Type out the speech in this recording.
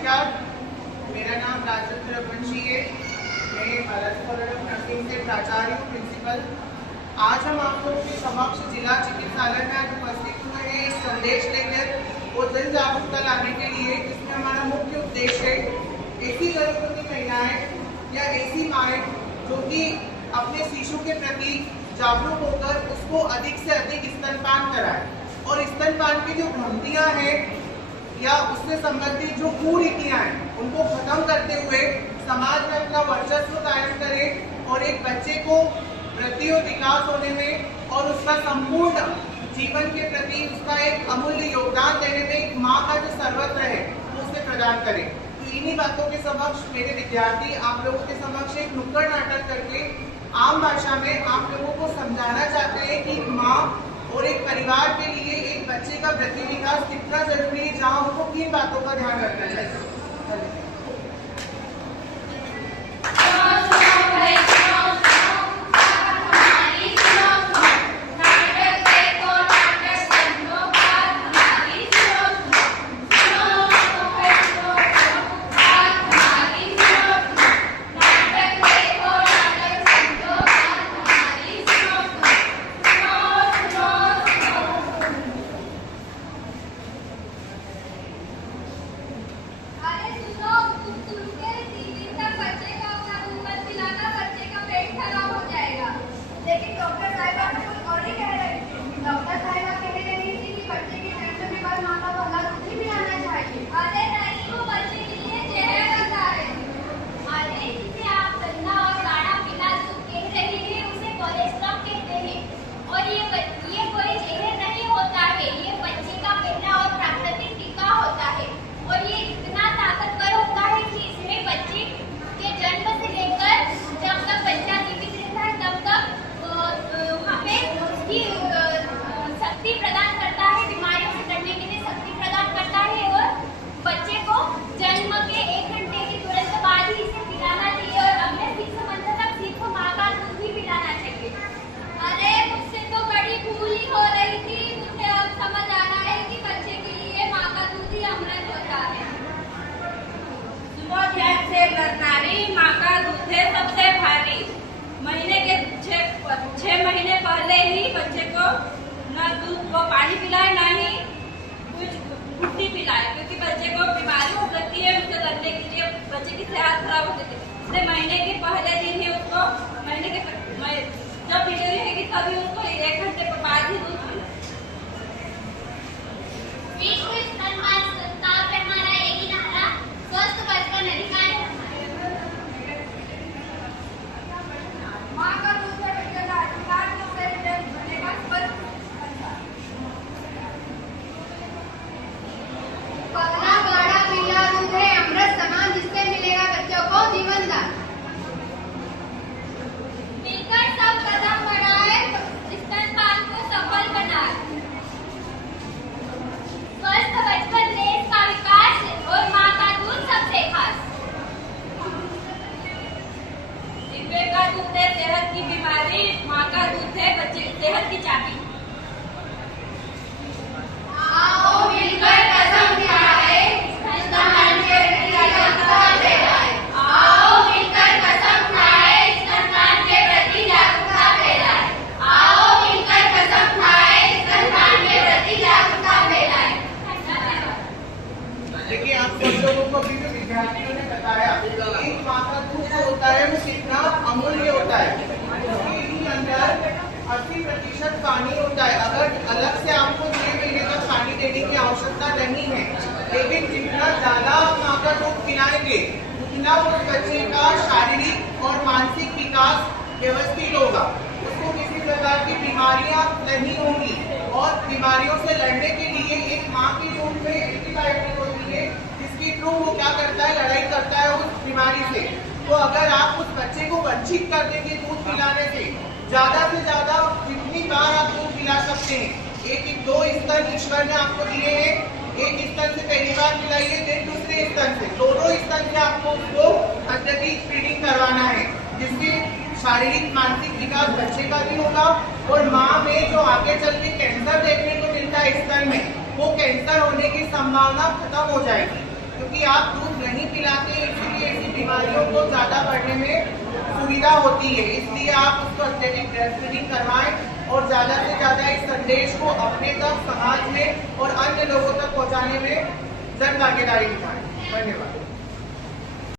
नमस्कार, मेरा नाम राजश्री रघुवंशी है। मैं बालाजी कॉलेज ऑफ नर्सिंग से प्राचार्य हूँ, प्रिंसिपल। आज हम आप लोगों के समक्ष जिला चिकित्सालय में आज उपस्थित हुए हैं एक संदेश लेकर और जन जागरूकता लाने के लिए, जिसमें हमारा मुख्य उद्देश्य है ऐसी गर्भवती महिलाएं या ऐसी माएँ जो कि अपने शिशु के प्रति जागरूक होकर उसको अधिक से अधिक स्तनपान कराएं और स्तनपान की जो भ्रांतियाँ हैं या उससे संबंधित जो कुरीतियां हैं उनको खत्म करते हुए समाज में अपना वर्चस्व कायम करें और एक बच्चे को वृद्धि और विकास होने में और उसका संपूर्ण जीवन के प्रति उसका एक अमूल्य योगदान देने में एक माँ का जो सर्वत्र है वो उसे प्रदान करें। तो इन्हीं बातों के समक्ष मेरे विद्यार्थी आप लोगों के समक्ष एक नुक्कड़ नाटक करके आम भाषा में आप लोगों को समझाना चाहते हैं कि माँ और एक परिवार के लिए एक बच्चे का वृद्धि विकास कितना जरूरी है, जहाँ उनको किन बातों का ध्यान रखना चाहिए। माँ का दूध है सबसे भारी। महीने के 6 महीने पहले ही बच्चे को न दूध को पानी पिलाए न ही कुछ गुट्टी पिलाए, क्योंकि बच्चे को बीमारी हो सकती है। उससे लड़ने के लिए बच्चे की सेहत खराब हो सकती है, इसलिए महीने के पहले दिन ही उसको जब डिलीवरी होगी तभी उसको 1 घंटे बाद ही दूध पिलाए। स्वस्थ बचपन अधिकार है। माँ का दूध है बच्चे का अधिकार, जिससे बनेगा स्वस्थ संसार। पतला गाढ़ा पीला दूध है अमृत समान, जिससे मिलेगा बच्चों को जीवन दान। मिलकर सब कदम बढ़ाए, स्तनपान को सफल बनाए। स्वस्थ बचपन देश का विकास और माँ का दूध सबसे खास। डिब्बे का दूध है सेहत की बीमारी, माँ का दूध है बच्चे सेहत की चाबी। आओ मिलकर कसम खाए, स्तनपान के प्रति जागरूकता फैलाए। आओ मिलकर कसम खाए, स्तनपान के प्रति जागरूकता फैलाए। आओ मिलकर कसम खाए, स्तनपान के प्रति जागरूकता फैलाए। देखिए, आप सब लोगों को भी विद्यार्थियों ने बताया एक माँ का दूध जो होता है वो कितना अमूल्य होता है। इसके अंदर 80% पानी होता है। अगर अलग से आपको 6 महीने तक पानी देने की आवश्यकता नहीं है, लेकिन जितना ज्यादा माँ का दूध पिलाएंगे उतना उस बच्चे का शारीरिक और मानसिक विकास व्यवस्थित होगा, उसको किसी प्रकार की बीमारियां नहीं होंगी और बीमारियों से लड़ने के लिए एक माँ की दूध में एंटीबायोटिक होती है, जिसके थ्रू वो क्या करता है, लड़ाई करता है उस बीमारी से। तो अगर आप उस बच्चे को वंचित कर देंगे दूध पिलाने से, ज्यादा से ज्यादा जितनी बार आप दूध पिला सकते हैं, 1-2 स्तन ईश्वर ने आपको दिए हैं, एक स्तन से पहली बार पिलाइए, फिर दूसरे स्तन से, दोनों स्तन से आपको उसको अत्यधिक फीडिंग करवाना है, जिससे शारीरिक मानसिक विकास बच्चे का भी होगा और माँ में जो आगे चल के कैंसर देखने को मिलता है स्तन में, वो कैंसर होने की संभावना खत्म हो जाएगी। क्योंकि आप दूध नहीं पिलाते, इसीलिए ऐसी बीमारियों को ज्यादा बढ़ने में सुविधा होती है। इसलिए आप उसको अत्यधिक ब्रेस्ट फीडिंग करवाएं और ज्यादा से ज्यादा इस संदेश को अपने तक, समाज में और अन्य लोगों तक पहुंचाने में जन भागीदारी निभाएं। धन्यवाद।